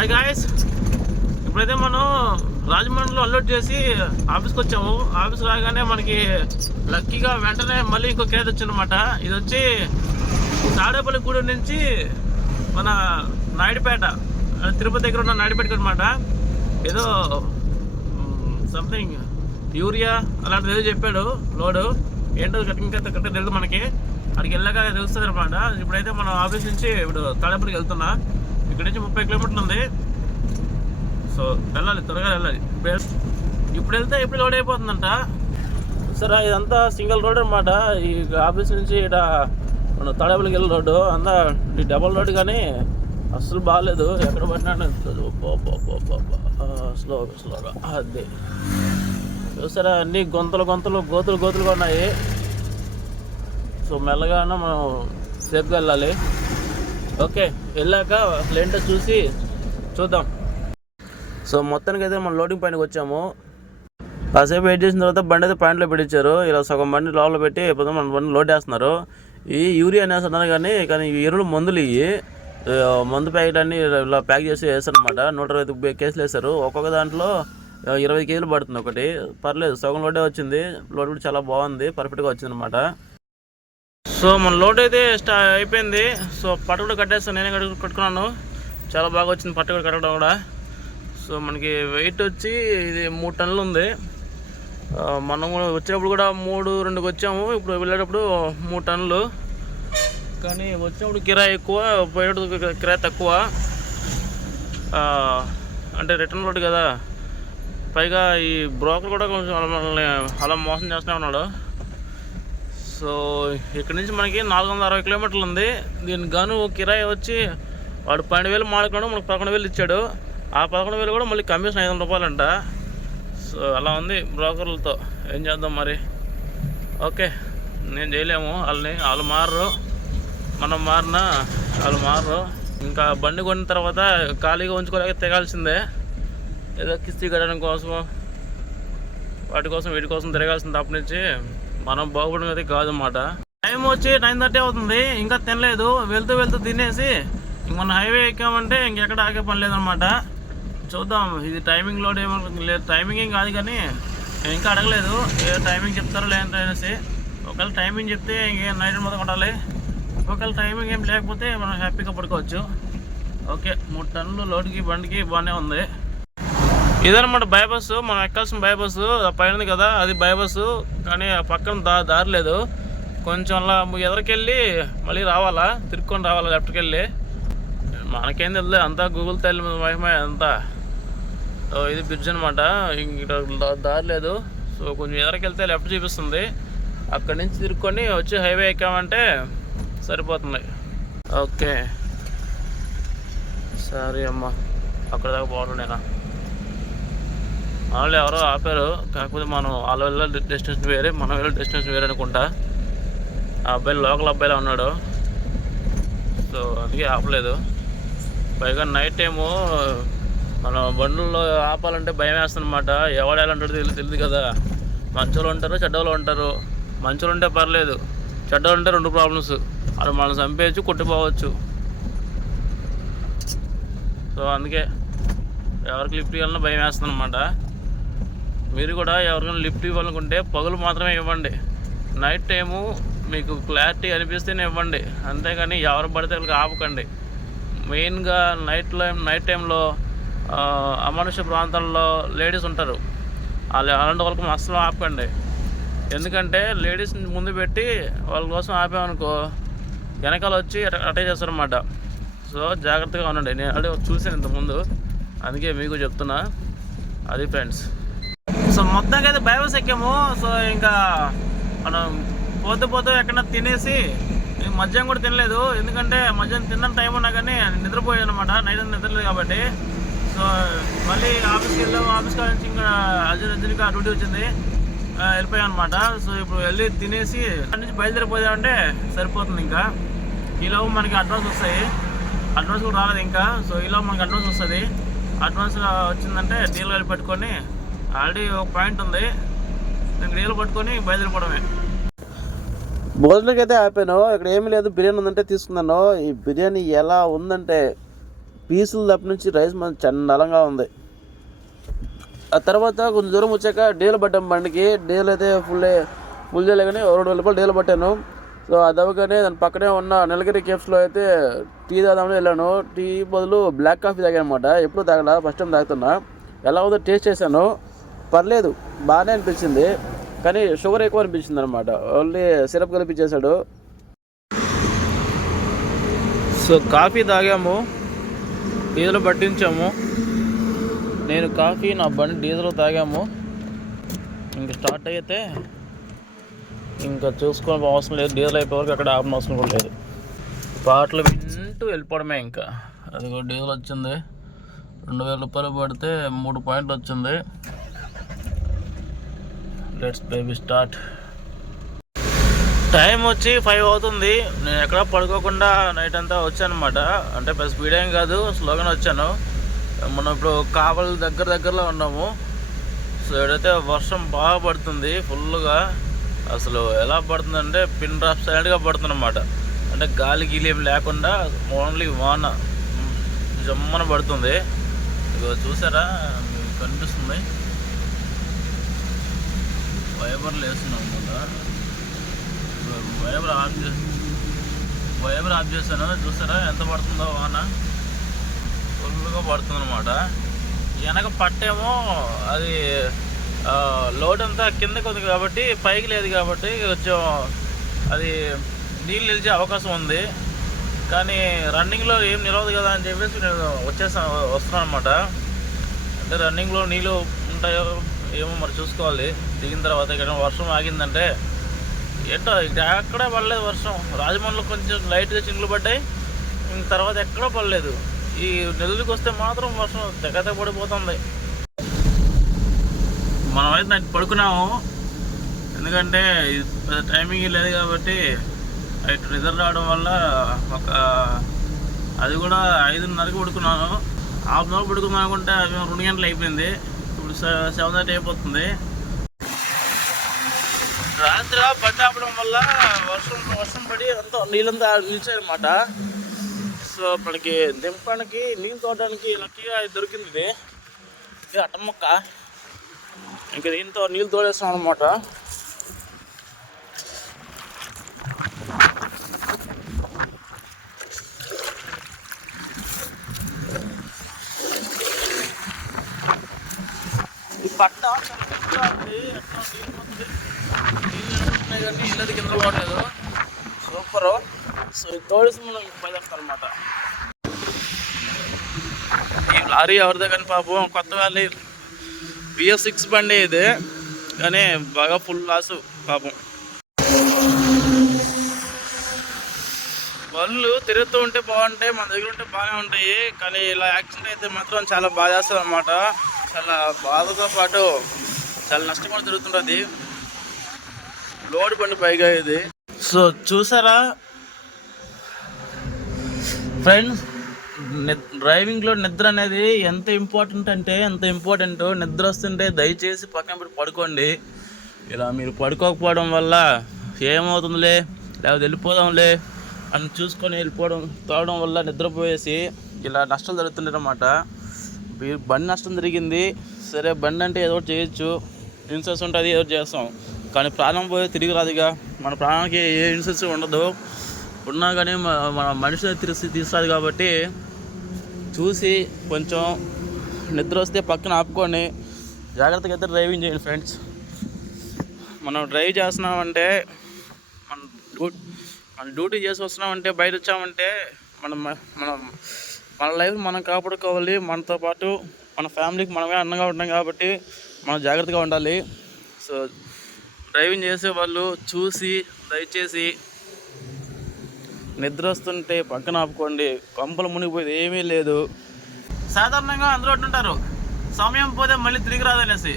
Hi guys, ఇప్పుడైతే మనం రాజమండ్రిలో అన్లోడ్ చేసి ఆఫీస్కి వచ్చాము. ఆఫీస్ రాగానే మనకి లక్కీగా వెంటనే మళ్ళీ ఇంకో క్రేజ్ వచ్చిందనమాట. ఇది వచ్చి తాడేపల్లిగూడెం నుంచి మన నాయుడుపేట, తిరుపతి దగ్గర ఉన్న నాయుడుపేటకి అనమాట. ఏదో సంథింగ్ యూరియా అలాంటిది ఏదో చెప్పాడు లోడు. ఏంటో కరెక్ట్గా తెలియదు మనకి. అక్కడికి వెళ్ళాక తెలుస్తుంది అనమాట. ఇప్పుడైతే మనం ఆఫీస్ నుంచి ఇప్పుడు తాడేపల్లికి వెళ్తున్నా. ఇక్కడ నుంచి 30 కిలోమీటర్లు ఉంది. సో వెళ్ళాలి, త్వరగా వెళ్ళాలి. ఇప్పుడు వెళ్తే ఇప్పుడు లోడ్ అయిపోతుందంట. సరే, ఇదంతా సింగిల్ రోడ్ అనమాట. ఈ ఆఫీస్ నుంచి ఇక్కడ మనం తాడేపల్లికి వెళ్ళే రోడ్డు అంతా ఈ డబల్ రోడ్, కానీ అస్సలు బాగాలేదు. ఎక్కడ పడినా స్లోగా అదే చూసారా, అన్ని గోతులుగా ఉన్నాయి. సో మెల్లగానే మనం సేఫ్గా వెళ్ళాలి. ఓకే, వెళ్ళాక ఏంటో చూద్దాం. సో మొత్తానికి అయితే మనం లోడింగ్ పాయింట్కి వచ్చాము. కాసేపు వెయిట్ చేసిన తర్వాత బండి అయితే పాయింట్లో పెట్టించారు. ఇలా సగం బండి లోపల పెట్టి ఇప్పుడు మన బండి లోడ్ చేస్తున్నారు. ఈ యూరియా అనేస్తున్నారు, కానీ ఈ ఎరువులు మందులు మందు ప్యాకెట్ అన్ని ఇలా ప్యాక్ చేసి వేస్తారనమాట. 120 కేసులు వేస్తారు. ఒక్కొక్క దాంట్లో 20 కేజీలు పడుతుంది ఒకటి. పర్లేదు, సగం లోడే వచ్చింది. లోడ్ కూడా చాలా బాగుంది, పర్ఫెక్ట్గా వచ్చింది అనమాట. సో మన లోడ్ అయితే అయిపోయింది. సో పట్టు కూడా కట్టేస్తాను, నేనే కట్టుకున్నాను. చాలా బాగా వచ్చింది పట్టు కూడా కట్టడం కూడా. సో మనకి వెయిట్ వచ్చి ఇది 3 టన్నులు ఉంది. మనం వచ్చేటప్పుడు కూడా 3-2కి వచ్చాము. ఇప్పుడు వెళ్ళేటప్పుడు 3 టన్నులు. కానీ వచ్చినప్పుడు కిరాయి ఎక్కువ, పోయేటప్పుడు కిరాయి తక్కువ. అంటే రిటర్న్ రోడ్ కదా, పైగా ఈ బ్రోకర్ కూడా కొంచెం మనల్ని అలా మోసం చేస్తూనే ఉన్నాడు. సో ఇక్కడ నుంచి మనకి 460 కిలోమీటర్లు ఉంది. దీనికి గాను కిరాయి వచ్చి వాడు 12,000 మాడుకున్నాడు, మనకు 11,000 ఇచ్చాడు. ఆ 11,000 కూడా మళ్ళీ కమిషన్ 500 రూపాయలంట. సో అలా ఉంది బ్రోకర్లతో. ఏం చేద్దాం మరి. ఓకే, నేను చేయలేము వాళ్ళని. వాళ్ళు మారరు, మనం మారినా వాళ్ళు మారరు. ఇంకా బండి కొన్న తర్వాత ఖాళీగా ఉంచుకోలేక తెగాల్సిందే. ఏదో కిస్తీ కట్టడం కోసం, వీటి కోసం తిరగాల్సింది తప్ప నుంచి మనం బాగుపడడం అయితే కాదన్నమాట. టైం వచ్చి 9:30 అవుతుంది, ఇంకా తినలేదు. వెళ్తూ తినేసి మన హైవే ఎక్కామంటే ఇంకెక్కడ ఆగే పని లేదనమాట. చూద్దాం, ఇది టైమింగ్ లోడ్ ఏమో లేదు, టైమింగ్ ఏం కాదు, కానీ ఇంకా అడగలేదు ఏ టైమింగ్ చెప్తారో లేదనేసి. ఒకవేళ టైమింగ్ చెప్తే ఇంకేం నైట్ మొత్తం కొట్టాలి. ఒకవేళ టైమింగ్ ఏం లేకపోతే మనం హ్యాపీగా పడుకోవచ్చు. ఓకే, 3 టన్నులు లోడ్కి బండికి బాగానే ఉంది. ఇదనమాట బైపాస్, మనం ఎక్కాల్సిన బైపాస్. పైన కదా అది బైపాస్, కానీ ఆ పక్కన దారి లేదు. కొంచెం అలా ఎదరికెళ్ళి మళ్ళీ రావాలా, తిరుక్కొని రావాలా లెఫ్ట్కి వెళ్ళి. మనకేం తెలియదు, అంతా గూగుల్ తల్లి మహిమ అంతా. ఇది బ్రిడ్జ్ అనమాట, ఇక్కడ దారి లేదు. సో కొంచెం ఎదరికెళ్తే లెఫ్ట్ చూపిస్తుంది. అక్కడి నుంచి తిరుక్కొని వచ్చి హైవే ఎక్కామంటే సరిపోతుంది. ఓకే, సరే అమ్మ, అక్కడ దాకా పోవడం వాళ్ళు ఎవరో ఆపారు. కాకపోతే మనం వాళ్ళ వెళ్ళే డెస్టినేషన్ వేరే, మనం వెళ్ళే డెస్టినేషన్ వేరే అనుకుంటా. ఆ అబ్బాయి లోకల్ అబ్బాయిలా ఉన్నాడు. సో అందుకే ఆపలేదు. పైగా నైట్ టైము మన బండ్లలో ఆపాలంటే భయం వేస్తుంది అనమాట. ఎవడు ఎలా ఉంటాడో తెలియదు కదా. మంచోళ్ళు ఉంటారు, చెడ్డోళ్ళు ఉంటారు. మంచోళ్ళు ఉంటే పర్లేదు, చెడ్డోళ్ళు ఉంటే 2 ప్రాబ్లమ్స్. వాళ్ళు మనం చంపేయచ్చు, కొట్టిపోవచ్చు. సో అందుకే ఎవరికి లిఫ్ట్ ఇవ్వాలన్నా భయం వేస్తుంది అనమాట. మీరు కూడా ఎవరికైనా లిఫ్ట్ ఇవ్వాలనుకుంటే పగులు మాత్రమే ఇవ్వండి. నైట్ టైము మీకు క్లారిటీ అనిపిస్తేనే ఇవ్వండి, అంతేగాని ఎవరు పడితే వాళ్ళకి ఆపకండి. మెయిన్గా నైట్ టైంలో అమనుష్య ప్రాంతాల్లో లేడీస్ ఉంటారు. అలాంటి వాళ్ళకి అస్సలు ఆపకండి. ఎందుకంటే లేడీస్ని ముందు పెట్టి వాళ్ళ కోసం ఆపామనుకో వెనకాల వచ్చి అటాక్ చేస్తారన్నమాట. సో జాగ్రత్తగా ఉండండి. నేను ఆల్రెడీ చూసాను ఇంతకుముందు, అందుకే మీకు చెప్తున్నా. అది ఫ్రెండ్స్. సో మొత్తంగా అయితే బైపాస్ ఎక్కాము. సో ఇంకా మనం పోతూ ఎక్కడన్నా తినేసి, మధ్యాహ్నం కూడా తినలేదు. ఎందుకంటే మధ్యాహ్నం తిన్న టైం ఉన్నా కానీ నిద్రపోయాను అనమాట. నైట్ అంతా నిద్రలేదు కాబట్టి. సో మళ్ళీ ఆఫీస్కి వెళ్ళాము. ఆఫీస్కి నుంచి ఇంకా అర్జెంట్గా డ్యూటీ వచ్చింది, వెళ్ళిపోయాం అనమాట. సో ఇప్పుడు వెళ్ళి తినేసి అక్కడి నుంచి బయలుదేరిపోయామంటే సరిపోతుంది. ఇంకా ఈలోపు మనకి అడ్వాన్స్ వస్తాయి. అడ్వాన్స్ కూడా రాలేదు ఇంకా. సో ఈలోపు మనకి అడ్వాన్స్ వస్తుంది. అడ్వాన్స్ వచ్చిందంటే డీల్ కలిపి పెట్టుకొని, ఆల్రెడీ ఒక పాయింట్ ఉంది, నేను డీల్ పట్టుకొని బయలుదేరిపోవడమే. భోజనంకి అయితే ఆపాను. ఇక్కడ ఏమీ లేదు, బిర్యానీ ఉందంటే తీసుకున్నాను. ఈ బిర్యానీ ఎలా ఉందంటే పీసులు తప్ప నుంచి రైస్ మన చండాలంగా ఉంది. ఆ తర్వాత కొంచెం దూరం వచ్చాక డీజిల్ పట్టాం బండికి. డీజిల్ అయితే ఫుల్ చేయలే కానీ 200 రూపాయలు డీజిల్ పట్టాను. సో అది అవ్వగానే దాని పక్కనే ఉన్న నీలగిరి కేఫ్స్లో అయితే టీ తాగుదామని వెళ్ళాను. టీ బదులు బ్లాక్ కాఫీ తాగాను అనమాట. ఎప్పుడు తాగలా, ఫస్ట్ టైం తాగుతున్నా. ఎలా ఉందో టేస్ట్ చేశాను, పర్లేదు, బాగానే అనిపించింది. కానీ షుగర్ ఎక్కువ అనిపించింది అనమాట. ఓన్లీ సిరప్ కలిపించేశాడు. సో కాఫీ తాగాము, డీజిల్ పట్టించాము. నేను కాఫీ, నా బండి డీజిల్ తాగాము. ఇంక స్టార్ట్ అయితే ఇంకా చూసుకోవడం అవసరం లేదు. డీజిల్ అయిపోవరకు అక్కడ ఆపన అవసరం కూడా లేదు. పాటలు వింటూ వెళ్ళిపోవడమే. ఇంకా అది కూడా డీజిల్ వచ్చింది. 2000 రూపాయలు పడితే 3 పాయింట్లు వచ్చింది. Let's baby start. టైం వచ్చి 5 అవుతుంది. నేను ఎక్కడా పడుకోకుండా నైట్ అంతా వచ్చాను అనమాట. అంటే పెద్ద స్పీడ్ ఏం కాదు, స్లోగానే వచ్చాను. మనం ఇప్పుడు కావలి దగ్గరలో ఉన్నాము. సో ఎక్కడైతే వర్షం బాగా పడుతుంది ఫుల్గా. అసలు ఎలా పడుతుందంటే పిన్ డ్రాప్ సైడ్గా పడుతుంది అనమాట. అంటే గాలి గీలి ఏం లేకుండా ఓన్లీ వాన జమ్మన పడుతుంది. ఇక చూసారా, మీకు కనిపిస్తుంది. వైబర్లు వేస్తున్నాం అనమాట. వైబర్ ఆఫ్ చేశాను. చూసారా ఎంత పడుతుందో వాన, ఫుల్గా పడుతుంది అనమాట. వెనక పట్టేమో అది లోడ్ అంతా కిందకి ఉంది కాబట్టి పైకి లేదు కాబట్టి కొంచెం అది నీళ్ళు నిలిచే అవకాశం ఉంది. కానీ రన్నింగ్లో ఏం నిలవదు కదా అని చెప్పేసి నేను వస్తున్నాను అనమాట. అంటే రన్నింగ్లో నీళ్ళు ఉంటాయో ఏమో మరి చూసుకోవాలి. దిగిన తర్వాత ఇక్కడ వర్షం ఆగిందంటే ఏంటో ఎక్కడా పడలేదు వర్షం. రాజమండ్రిలో కొంచెం లైట్గా చినుకులు పడ్డాయి, ఇంక తర్వాత ఎక్కడా పడలేదు. ఈ నెల్లూరుకి వస్తే మాత్రం వర్షం తెగ పడిపోతుంది. మనమైతే నైట్ పడుకున్నాము, ఎందుకంటే టైమింగ్ లేదు కాబట్టి. నైట్ నిద్ర రావడం వల్ల అది కూడా 5:30కి పడుకున్నాను. హాఫ్ అవర్ పడుకుందాం అనుకుంటే అది 2 గంటలు అయిపోయింది. ఇప్పుడు 7:30 అయిపోతుంది. రాత్రి బండి ఆపడం వల్ల వర్షం పడి అంతా నీళ్ళంతా నిలిచాయన్నమాట. సో మనకి దింపడానికి నీళ్ళు తోడడానికి లక్కీగా దొరికింది. ఇది అట్టమ్మొక్క. ఇంకా దీంతో నీళ్ళు తోడేస్తాం అనమాట. ఈ పట్ట నీళ్ళు కానీ ఇళ్ళది కింద పోవట్లేదు. సూపరు. సో ఇది తోడేసి మనం బయలుదేరుతాం అనమాట. ఈ లారీ ఎవరిదే కానీ పాపం కొత్తగా BS6 బండి ఇది, కానీ బాగా ఫుల్ లాసు పాపం. బళ్ళు తిరుగుతూ ఉంటే బాగుంటాయి, మన దగ్గర ఉంటే బాగానే ఉంటాయి. కానీ ఇలా యాక్సిడెంట్ అయితే మాత్రం చాలా బాధ వేస్తుంది అనమాట. చాలా బాధతో పాటు చాలా నష్టం కూడా తిరుగుతుంటుంది. లోడ్ బండి పైగా ఇది. సో చూసారా ఫ్రెండ్స్, డ్రైవింగ్లో నిద్ర అనేది ఎంత ఇంపార్టెంట్ అంటే ఎంత ఇంపార్టెంట్. నిద్ర వస్తుంటే దయచేసి పక్కన పెట్టి పడుకోండి. ఇలా మీరు పడుకోకపోవడం వల్ల ఏమవుతుందిలే, లేకపోతే వెళ్ళిపోదాంలే అని చూసుకొని తాగడం వల్ల నిద్రపోయేసి ఇలా నష్టం జరుగుతుంది అన్నమాట. బండి నష్టం జరిగింది, సరే బండి అంటే ఏదో ఒకటి చేయొచ్చు, ఇన్సూరెన్స్ ఉంటుంది, ఏదో చేస్తాం. కానీ ప్రాణం పోయి తిరిగి రాదుగా. మన ప్రాణానికి ఏ ఇన్సూరెన్స్ ఉండదు. ఉన్నా కానీ మన మనిషి తీస్తుంది కాబట్టి చూసి కొంచెం నిద్ర వస్తే పక్కన ఆపుకొని జాగ్రత్తగా అయితే డ్రైవింగ్ చేయండి ఫ్రెండ్స్. మనం డ్రైవ్ చేస్తున్నామంటే మన డ్యూటీ చేసి వస్తున్నామంటే బయట వచ్చామంటే మన లైఫ్ మనం కాపాడుకోవాలి. మనతో పాటు మన ఫ్యామిలీకి మనమే అండగా ఉంటాం కాబట్టి మనం జాగ్రత్తగా ఉండాలి. సో డ్రైవింగ్ చేసే వాళ్ళు చూసి దయచేసి నిద్ర వస్తుంటే పక్కన ఆపుకోండి. కొంపలు మునిగిపోయేది ఏమీ లేదు. సాధారణంగా అందరూ అంటుంటారు సమయం పోతే మళ్ళీ తిరిగి రాదనేసి.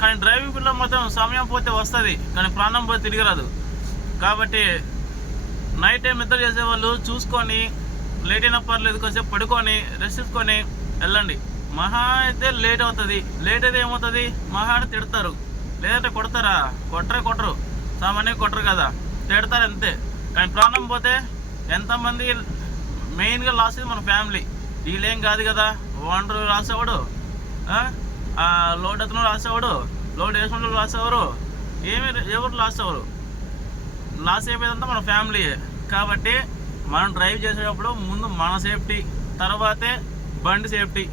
కానీ డ్రైవింగ్ పిల్లలు మాత్రం సమయం పోతే వస్తుంది, కానీ ప్రాణం పోతే తిరిగి రాదు. కాబట్టి నైట్ టైం నిద్ర చేసేవాళ్ళు చూసుకొని లేట్ అయినా పర్లేదు కొంచెంసేపు పడుకొని రెస్ట్ తీసుకొని వెళ్ళండి. మహా అయితే లేట్ అవుతుంది. లేట్ అయితే ఏమవుతుంది, మహా అని తిడతారు, లేదంటే కొడతారా? కొట్టరు, సామాన్యంగా కొట్టరు కదా, తిడతారు అంతే. కానీ ప్రాణం పోతే ఎంతమంది మెయిన్గా లాస్ ఇది మన ఫ్యామిలీ. వీళ్ళేం కాదు కదా, ఓనర్ రాసేవాడు, లోడ్ ఎత్తనం రాసేవాడు, లోడ్ వేసుకుంటూ రాసేవారు, ఎవరు రాసేవారు. లాస్ అయిపోయేదంతా మన ఫ్యామిలీ. కాబట్టి మనం డ్రైవ్ చేసేటప్పుడు ముందు మన సేఫ్టీ, తర్వాతే బండి సేఫ్టీ.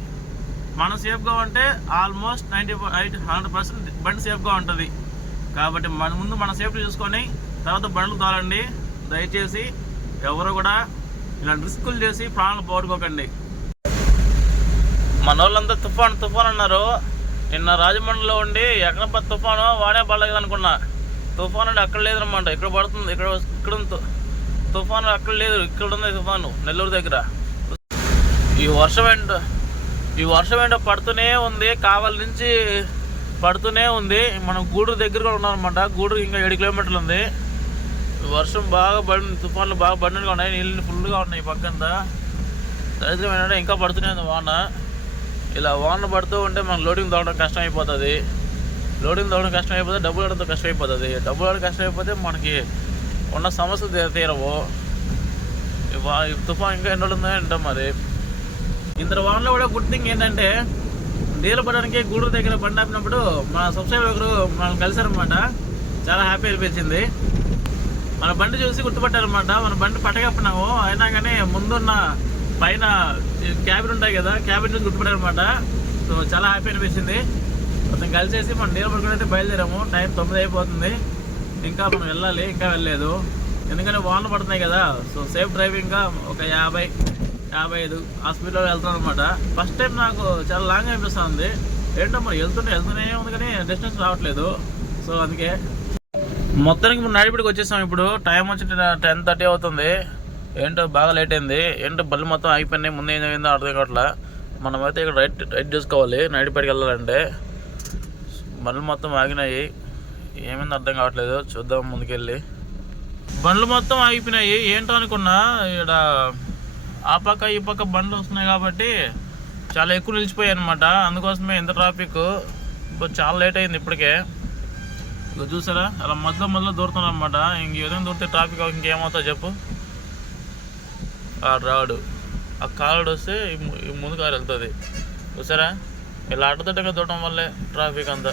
మనం సేఫ్గా ఉంటే ఆల్మోస్ట్ 100% బండి సేఫ్గా ఉంటుంది. కాబట్టి ముందు మన సేఫ్టీ చూసుకొని తర్వాత బండ్లు తోలండి. దయచేసి ఎవరు కూడా ఇలాంటి రిస్కులు చేసి ప్రాణాలు పోగొట్టుకోకండి. మన వాళ్ళంతా తుఫాన్ అన్నారు. నిన్న రాజమండ్రిలో ఉండి ఎక్కడ తుఫాను వాడే పడలేదు అనుకున్నా. తుఫాను అంటే అక్కడ లేదనమాట, ఇక్కడ పడుతుంది. ఇక్కడ తుఫాను అక్కడ లేదు, ఇక్కడ ఉంది తుఫాను నెల్లూరు దగ్గర. ఈ వర్షం ఏంటో పడుతూనే ఉంది, కావలి నుంచి పడుతూనే ఉంది. మనం గూడూరు దగ్గర కూడా ఉన్నామన్నమాట. గూడూరు ఇంకా 7 కిలోమీటర్లు ఉంది. వర్షం బాగా పడింది, తుఫాన్లు బాగా పడినట్టుగా ఉన్నాయి, నీళ్ళు ఫుల్గా ఉన్నాయి. ఈ పక్కంతా దరిద్రం ఏంటంటే ఇంకా పడుతూనే ఉంది వాన. ఇలా వాన పడుతూ ఉంటే మనకు లోడింగ్ తోవడం కష్టం అయిపోతుంది. డబ్బులు ఆడడంతో కష్టమైపోతుంది. డబ్బులు ఆడడం కష్టమైపోతే మనకి ఉన్న సమస్యలు తీరవు. తుఫాన్ ఇంకా ఎన్ని రోజులు ఉందో అంటాం. మరి ఇంత వానలో కూడా గుడ్ థింగ్ ఏంటంటే నీళ్ళు పడడానికి గూడూరు దగ్గర బండి ఆపినప్పుడు మన సబ్స్క్రైబర్ ఒకరు మనం కలిసారనమాట. చాలా హ్యాపీ అనిపించింది. మన బండి చూసి గుర్తుపట్టారనమాట. మన బండి పట్టకపోయినాము, అయినా కానీ ముందున్న పైన క్యాబిన్ ఉంటాయి కదా, క్యాబిన్ చూసి గుర్తుపట్టారనమాట. సో చాలా హ్యాపీ అనిపించింది. మొత్తం కలిసేసి మనం నీళ్ళు పడుకుని అయితే బయలుదేరాము. టైం 9 అయిపోతుంది. ఇంకా మనం వెళ్ళాలి, ఇంకా వెళ్ళలేదు. ఎందుకంటే వానలు పడుతున్నాయి కదా. సో సేఫ్ డ్రైవింగ్గా ఒక 50-55 ఆ స్పీడ్లో వెళ్తాను అనమాట. ఫస్ట్ టైం నాకు చాలా లాంగ్ అనిపిస్తుంది. ఏంటో మరి వెళ్తూనే ఉంది కానీ డిస్టెన్స్ రావట్లేదు. సో అందుకే మొత్తానికి మనం నడిపిడికి వచ్చేసాం. ఇప్పుడు టైం వచ్చి 10:30 అవుతుంది. ఏంటో బాగా లేట్ అయింది. ఏంటో బళ్ళు మొత్తం ఆగిపోయినాయి. ముందు ఏం అయిందో అర్థం కావట్లా. మనమైతే ఇక్కడ రైట్ చూసుకోవాలి. నడిపేటికి వెళ్ళాలంటే బండ్లు మొత్తం ఆగినాయి. ఏమైందో అర్థం కావట్లేదు. చూద్దాం ముందుకెళ్ళి. బండ్లు మొత్తం ఆగిపోయినాయి. ఏంటో అనుకున్నా, ఇక్కడ ఆ పక్క ఈ పక్క బండ్లు వస్తున్నాయి కాబట్టి చాలా ఎక్కువ నిలిచిపోయాయి అనమాట. అందుకోసమే ఇంత ట్రాఫిక్. చాలా లేట్ అయింది ఇప్పటికే. ఇక చూసారా అలా మధ్యలో దూరుతున్నాం అనమాట. ఇంక ఈ విధంగా దూరితే ట్రాఫిక్ ఇంకేమవుతా చెప్పు. ఆ రాడు ఆ కారు వస్తే ఈ ముందు కారు వెళ్తుంది. చూసారా ఇలా అడ్డదడ్డగా దూరడం వల్లే ట్రాఫిక్ అంతా.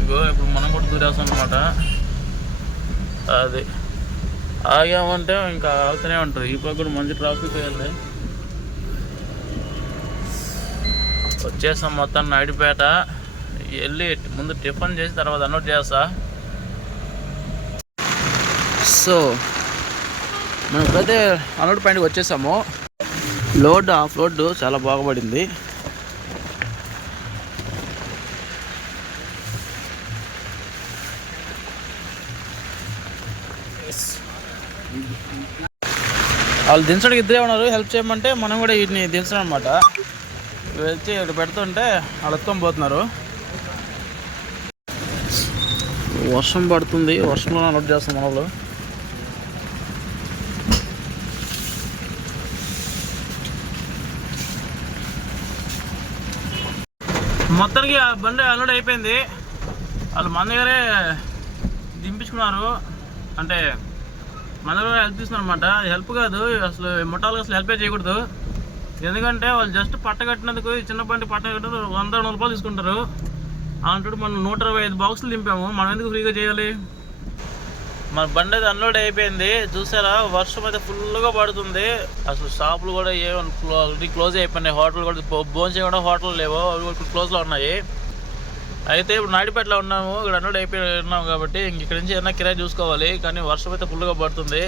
ఇగో ఇప్పుడు మనం కూడా దూరేస్తాం అనమాట. అది ఆగామంటే ఇంకా ఆగుతూనే ఉంటుంది. ఈ పక్క కూడా మంచి ట్రాఫిక్ అయింది. వచ్చేసాం మొత్తం నాయుడుపేట. వెళ్ళి ముందు టిఫిన్ చేసి తర్వాత అన్లోడ్ చేస్తా. సో మనం ఇప్పుడైతే అన్లోడ్ పాయింట్కి వచ్చేసాము. ఆఫ్ లోడ్ చాలా బాగుపడింది. వాళ్ళు దించడానికి ఇద్దరే ఉన్నారు. హెల్ప్ చేయమంటే మనం కూడా వీటిని దించడం అనమాట. వచ్చి ఇక్కడ పెడుతుంటే వాళ్ళు ఎత్తుకొని పోతున్నారు. వర్షం పడుతుంది. వర్షంలో అన్లోడ్ చేస్తాం మన వాళ్ళు. మొత్తానికి ఆ బండి అన్లోడ్ అయిపోయింది. వాళ్ళు మన దగ్గరే దింపించుకున్నారు. అంటే మన దగ్గర హెల్ప్ తీసుకున్నారు అనమాట. హెల్ప్ కాదు, అసలు ముఠాలుగా అసలు హెల్పే చేయకూడదు. ఎందుకంటే వాళ్ళు జస్ట్ పట్టగట్టినందుకు చిన్న బండి పట్టగట్టినందుకు 100-200 రూపాయలు తీసుకుంటారు. అలాంటి మనం 125 బాక్సులు దింపాము. మనం ఎందుకు ఫ్రీగా చేయాలి? మన బండి అయితే అన్లోడ్ అయిపోయింది. చూసారా వర్షం అయితే ఫుల్గా పడుతుంది. అసలు షాపులు కూడా క్లోజ్ అయిపోయినాయి. హోటల్ కూడా భోజనం కూడా హోటల్ లేవు, అవి క్లోజ్లో ఉన్నాయి. అయితే ఇప్పుడు నాయుడుపేటలో ఉన్నాము. ఇక్కడ అన్లోడ్ అయిపోయి ఉన్నాము కాబట్టి ఇక్కడ నుంచి ఏదైనా కిరాయి చూసుకోవాలి. కానీ వర్షం అయితే ఫుల్గా పడుతుంది.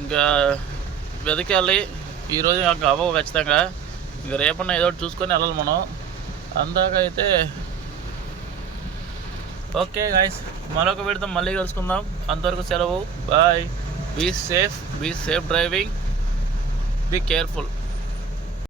ఇంకా వెతకాలి. ఈరోజు ఇంకా అవ్వవు ఖచ్చితంగా. ఇంకా రేపన్నా ఏదో ఒకటి చూసుకొని వెళ్ళాలి మనం. అందాక అయితే ఓకే గాయ్స్, మరొక వీడితో మళ్ళీ కలుసుకుందాం. అంతవరకు సెలవు. Bye. Be safe driving, be careful.